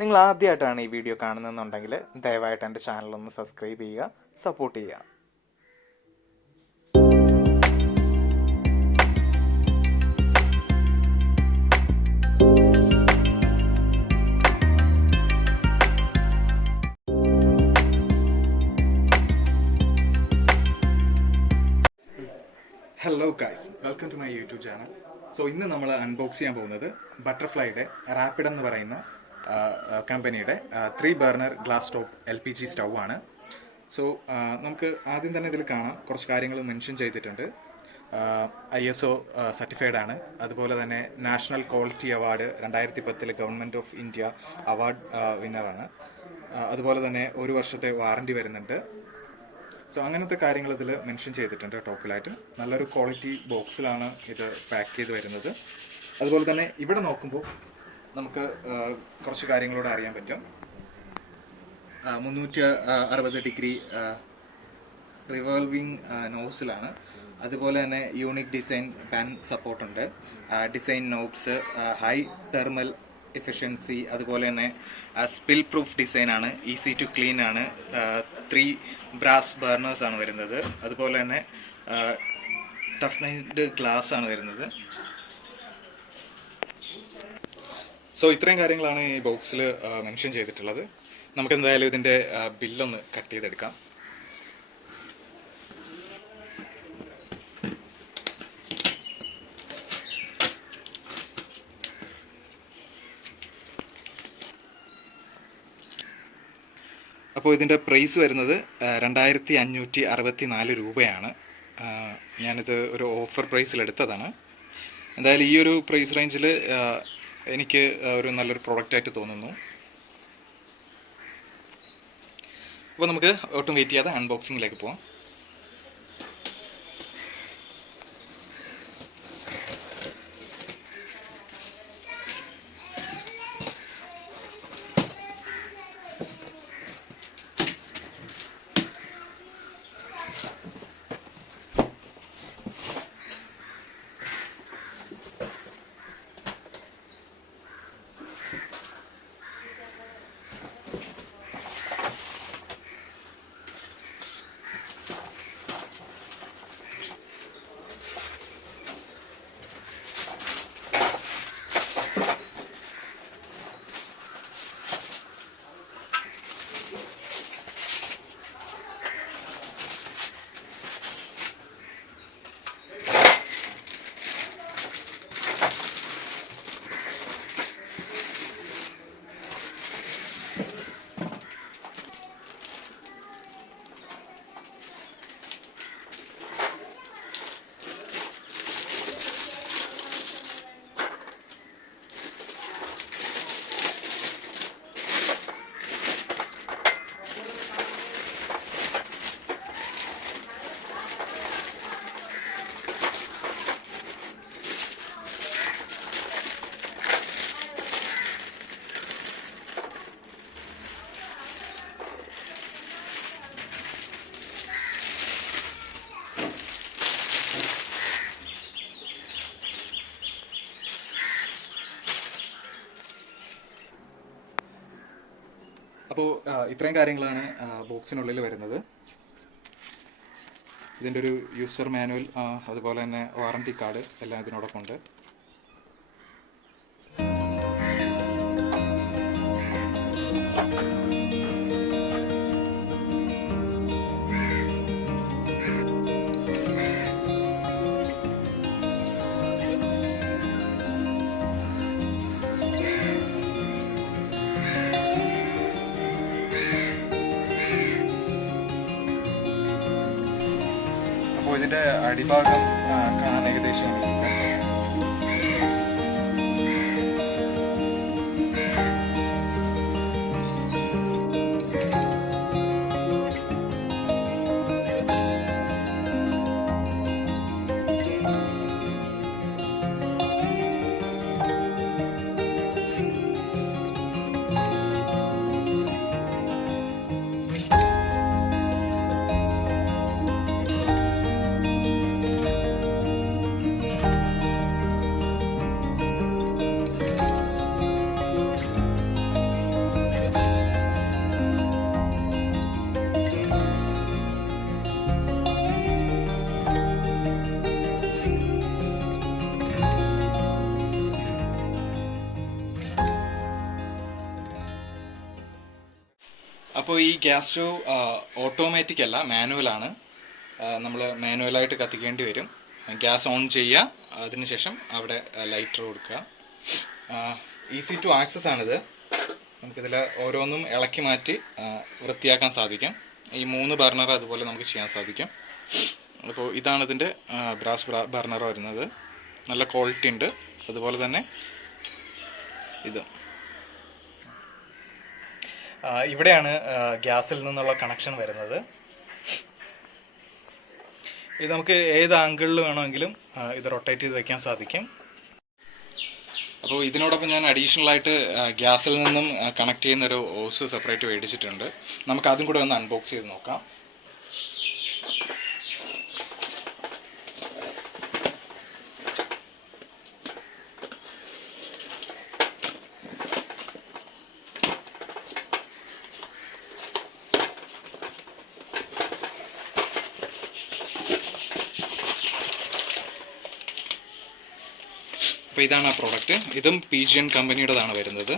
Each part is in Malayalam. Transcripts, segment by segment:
നിങ്ങൾ ആദ്യമായിട്ടാണ് ഈ വീഡിയോ കാണുന്നതെന്നുണ്ടെങ്കിൽ ദയവായിട്ട് എൻ്റെ ചാനലൊന്ന് സബ്സ്ക്രൈബ് ചെയ്യുക, സപ്പോർട്ട് ചെയ്യുക. Hello guys, welcome to my YouTube channel. So ഇന്ന് നമ്മൾ അൺബോക്സ് ചെയ്യാൻ പോകുന്നത് ബട്ടർഫ്ലൈയുടെ റാപ്പിഡ് എന്ന് പറയുന്ന കമ്പനിയുടെ 3 burner glass top LPG stove ആണ്. സോ നമുക്ക് ആദ്യം തന്നെ ഇതിൽ കാണാം, കുറച്ച് കാര്യങ്ങൾ മെൻഷൻ ചെയ്തിട്ടുണ്ട്. ISO സർട്ടിഫൈഡ് ആണ്. അതുപോലെ തന്നെ national quality award 2010 government of India award വിന്നറാണ്. അതുപോലെ തന്നെ 1 വർഷത്തെ വാറണ്ടി വരുന്നുണ്ട്. സോ അങ്ങനത്തെ കാര്യങ്ങൾ ഇതിൽ മെൻഷൻ ചെയ്തിട്ടുണ്ട് ടോപ്പിലായിട്ട്. നല്ലൊരു ക്വാളിറ്റി ബോക്സിലാണ് ഇത് പാക്ക് ചെയ്ത് വരുന്നത്. അതുപോലെ തന്നെ ഇവിടെ നോക്കുമ്പോൾ നമുക്ക് കുറച്ച് കാര്യങ്ങളോട് അറിയാൻ പറ്റും. 360 ഡിഗ്രി റിവോൾവിംഗ് നോസിലാണ്. അതുപോലെ തന്നെ യൂണിക് ഡിസൈൻ പാൻ സപ്പോർട്ടുണ്ട്. Design knobs, high thermal efficiency, അതുപോലെ തന്നെ സ്പിൽ പ്രൂഫ് ഡിസൈൻ ആണ്. ഈസി ടു ക്ലീൻ ആണ്. 3 ബ്രാസ് ബർണേഴ്സ് ആണ് വരുന്നത്. അതുപോലെ തന്നെ ടഫ്നെഡ് ഗ്ലാസ് ആണ് വരുന്നത്. സോ ഇത്രയും കാര്യങ്ങളാണ് ഈ ബോക്സിൽ മെൻഷൻ ചെയ്തിട്ടുള്ളത്. നമുക്ക് എന്തായാലും ഇതിൻ്റെ ബില്ലൊന്ന് കട്ട് ചെയ്തെടുക്കാം. അപ്പോൾ ഇതിൻ്റെ പ്രൈസ് വരുന്നത് 2564 രൂപയാണ്. ഞാനിത് ഒരു ഓഫർ പ്രൈസിൽ എടുത്തതാണ്. എന്തായാലും ഈ ഒരു പ്രൈസ് റേഞ്ചിൽ എനിക്ക് ഒരു നല്ലൊരു പ്രോഡക്റ്റായിട്ട് തോന്നുന്നു. അപ്പോൾ നമുക്ക് ഒട്ടും വെയിറ്റ് ചെയ്യാതെ അൺബോക്സിങ്ങിലേക്ക് പോകാം. അപ്പോൾ ഇത്രയും കാര്യങ്ങളാണ് ബോക്സിനുള്ളിൽ വരുന്നത്. ഇതിൻ്റെ ഒരു യൂസർ മാനുവൽ, അതുപോലെ തന്നെ വാറണ്ടി കാർഡ് എല്ലാം ഇതിനോടൊപ്പം ഉണ്ട്. അപ്പോൾ ഇതിൻ്റെ അടിഭാഗം കാണാൻ ഏകദേശം അപ്പോൾ ഈ ഗ്യാസ് സ്റ്റവ് ഓട്ടോമാറ്റിക് അല്ല, മാനുവലാണ്. നമ്മൾ മാനുവലായിട്ട് കത്തിക്കേണ്ടി വരും. ഗ്യാസ് ഓൺ ചെയ്യുക, അതിനുശേഷം അവിടെ ലൈറ്റർ കൊടുക്കുക. ഈസി ടു ആക്സസ് ആണിത്. നമുക്കിതിൽ ഓരോന്നും ഇളക്കി മാറ്റി വൃത്തിയാക്കാൻ സാധിക്കും. ഈ 3 ബർണർ അതുപോലെ നമുക്ക് ചെയ്യാൻ സാധിക്കും. അപ്പോൾ ഇതാണ് ഇതിൻ്റെ ബ്രാസ് ബർണർ വരുന്നത്. നല്ല ക്വാളിറ്റി ഉണ്ട്. അതുപോലെ തന്നെ ഇത് ഇവിടെയാണ് ഗ്യാസിൽ നിന്നുള്ള കണക്ഷൻ വരുന്നത്. ഇത് നമുക്ക് ഏത് ആംഗിളിൽ വേണമെങ്കിലും ഇത് റൊട്ടേറ്റ് ചെയ്ത് വെക്കാൻ സാധിക്കും. അപ്പോൾ ഇതിനോടൊപ്പം ഞാൻ അഡീഷണൽ ആയിട്ട് ഗ്യാസിൽ നിന്നും കണക്ട് ചെയ്യുന്ന ഒരു ഓസ് സെപ്പറേറ്റ് മേടിച്ചിട്ടുണ്ട്. നമുക്ക് അതും കൂടെ ഒന്ന് അൺബോക്സ് ചെയ്ത് നോക്കാം. അപ്പോൾ ഇതാണ് ആ പ്രോഡക്റ്റ്. ഇതും PGN കമ്പനിയുടേതാണ് വരുന്നത്.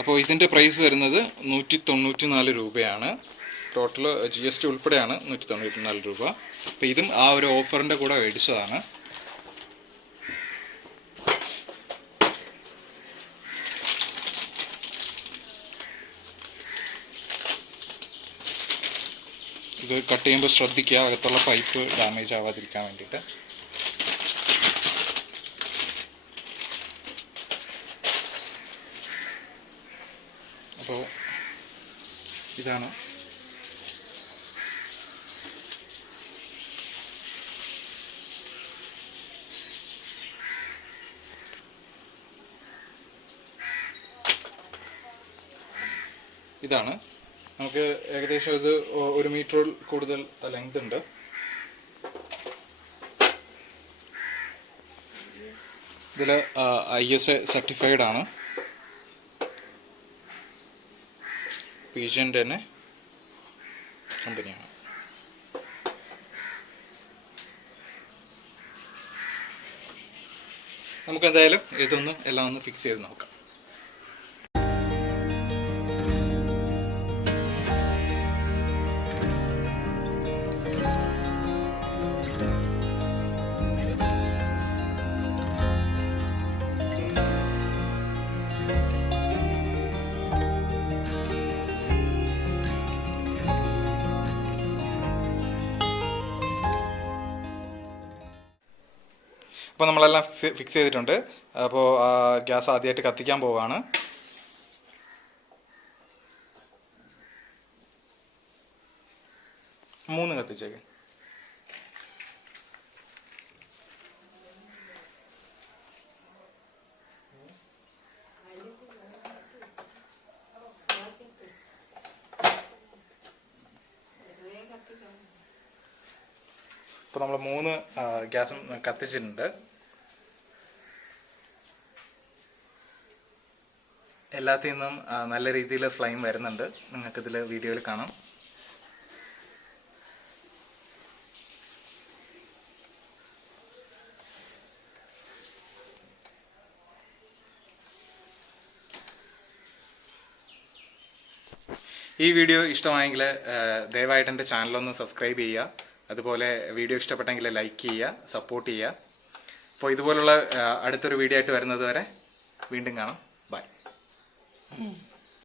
അപ്പോൾ ഇതിൻ്റെ പ്രൈസ് വരുന്നത് 194 രൂപയാണ്. ടോട്ടൽ GST ഉൾപ്പെടെയാണ് 194 രൂപ. അപ്പോൾ ഇതും ആ ഒരു ഓഫറിൻ്റെ കൂടെ മേടിച്ചതാണ്. ഇത് കട്ട് ചെയ്യുമ്പോൾ ശ്രദ്ധിക്കുക, അകത്തുള്ള പൈപ്പ് ഡാമേജ് ആവാതിരിക്കാൻ വേണ്ടിയിട്ട്. അപ്പോൾ ഇതാണ്. ഇതാണ് നമുക്ക് ഏകദേശം ഇത് 1 മീറ്ററിൽ കൂടുതൽ ലെങ്ത് ഉണ്ട്. ഇതിൽ ISA സർട്ടിഫൈഡ് ആണ്. PGN തന്നെ കമ്പനിയാണ്. നമുക്ക് എന്തായാലും ഇതൊന്ന് എല്ലാം ഒന്ന് ഫിക്സ് ചെയ്ത് നോക്കാം. അപ്പോൾ നമ്മളെല്ലാം ഫിക്സ് ചെയ്തിട്ടുണ്ട്. അപ്പോൾ ഗ്യാസ് ആദ്യമായിട്ട് കത്തിക്കാൻ പോവുകയാണ്. മൂന്ന് കത്തിച്ചേക്ക്. ഇപ്പോൾ നമ്മൾ 3 ഗ്യാസും കത്തിച്ചിട്ടുണ്ട്. എല്ലാത്തിൽ നിന്നും നല്ല രീതിയിൽ ഫ്ലെയിം വരുന്നുണ്ട്. നിങ്ങൾക്കിതിൽ വീഡിയോയിൽ കാണാം. ഈ വീഡിയോ ഇഷ്ടമായെങ്കിൽ ദയവായിട്ട് എൻ്റെ ചാനലൊന്ന് സബ്സ്ക്രൈബ് ചെയ്യുക. അതുപോലെ വീഡിയോ ഇഷ്ടപ്പെട്ടെങ്കിൽ ലൈക്ക് ചെയ്യുക, സപ്പോർട്ട് ചെയ്യുക. അപ്പോൾ ഇതുപോലുള്ള അടുത്തൊരു വീഡിയോ ആയിട്ട് വരുന്നത് വരെ വീണ്ടും കാണാം. ബൈ.